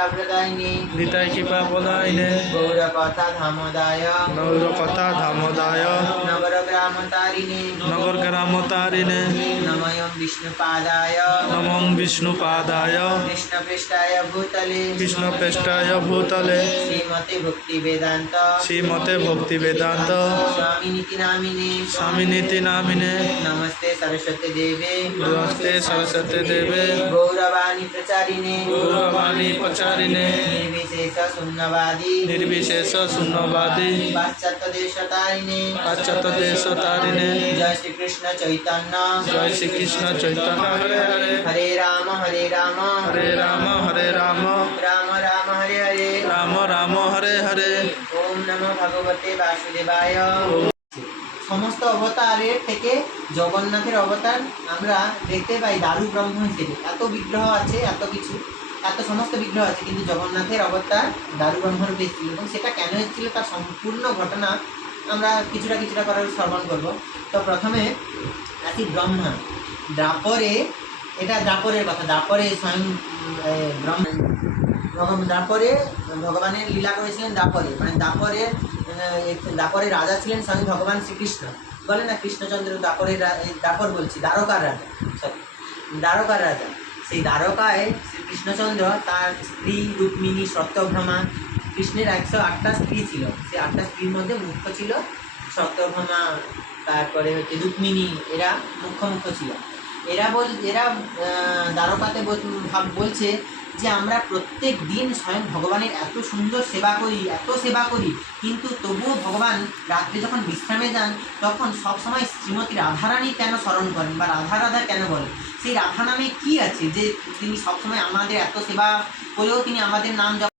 কৃপাপ্রদায়িনে নিতাই কৃপা প্রদায়িনে গৌরকথা ধামোদায় গৌরকথা ধামোদায় নগরগ্রামতারিণে নগর গ্রাম তারিণে নময়ং বিষ্ণুপাদায় নমং বিষ্ণুপাদায় কৃষ্ণপৃষ্ঠায় ভূতলে কৃষ্ণপৃষ্ঠায় ভূতলে শ্রীমতে ভক্তি বেদান্ত শ্রীমতে ভক্তি বেদান্ত স্বামিনীতি নামিনে স্বামিনীতি নামিনে নমস্তে সরস্বতী দেবে নমস্তে সরস্বতী দেবে গৌরবাণী প্রচারিণে গৌরবাণী প্রচারিণে নির্বিশেষ শূন্যবাদী নির্বিশেষ শূন্যবাদী পাশ্চাত্য দেশতারিণে পাশ্চাত্য দেশ তারিণে জয় শ্রীকৃষ্ণ চৈতন্য জয় শ্রীকৃষ্ণ চৈতন্য হরে হরে হরে রাম হরে রাম হরে রাম হরে রাম রাম রাম হরে হরে রাম রাম হরে হরে ওম নমো ভগবতে বাসুদেবায়। সমস্ত অবতারের থেকে জগন্নাথের অবতার আমরা দেখতে পাই দারু ব্রহ্ম হিসেবে। এত বিগ্রহ আছে, এত কিছু, এত সমস্ত বিগ্রহ আছে, কিন্তু জগন্নাথের অবতার দারু ব্রহ্মরূপে এসেছিল। এবং সেটা কেন এসেছিল তার সম্পূর্ণ ঘটনা আমরা কিছুটা কিছুটা করার শ্রবণ করব। তো প্রথমে আসি ব্রহ্মা। দ্বাপরে, এটা দ্বাপরের কথা, দ্বাপরে স্বয়ং দ্বাপরে ভগবানের লীলা করেছিলেন। দ্বাপরে মানে দ্বাপরে রাজা ছিলেন স্বয়ং ভগবান শ্রীকৃষ্ণ। বলে না কৃষ্ণচন্দ্র দ্বাপর বলছি, দ্বারকার রাজা, সরি দ্বারকার রাজা। সেই দ্বারকায় শ্রীকৃষ্ণচন্দ্র তার স্ত্রী রুক্মিণী, সত্যভামা, কৃষ্ণের 108টা স্ত্রী ছিল। সেই 8টা স্ত্রীর মধ্যে মুখ্য ছিল সত্যভামা, তারপরে হচ্ছে রুক্মিণী, এরা মুখ্য ছিল। এরা দ্বারকাতে বলছে যে আমরা প্রত্যেক দিন স্বয়ং ভগবানের এত সুন্দর সেবা করি, কিন্তু তবুও ভগবান রাত্রে যখন বিশ্রামে যান তখন সবসময় শ্রীমতী রাধারানী কেন স্মরণ করেন বা রাধা রাধা কেন বলেন? সেই রাধা নামে কী আছে যে তিনি সবসময় আমাদের এত সেবা করেও তিনি আমাদের নাম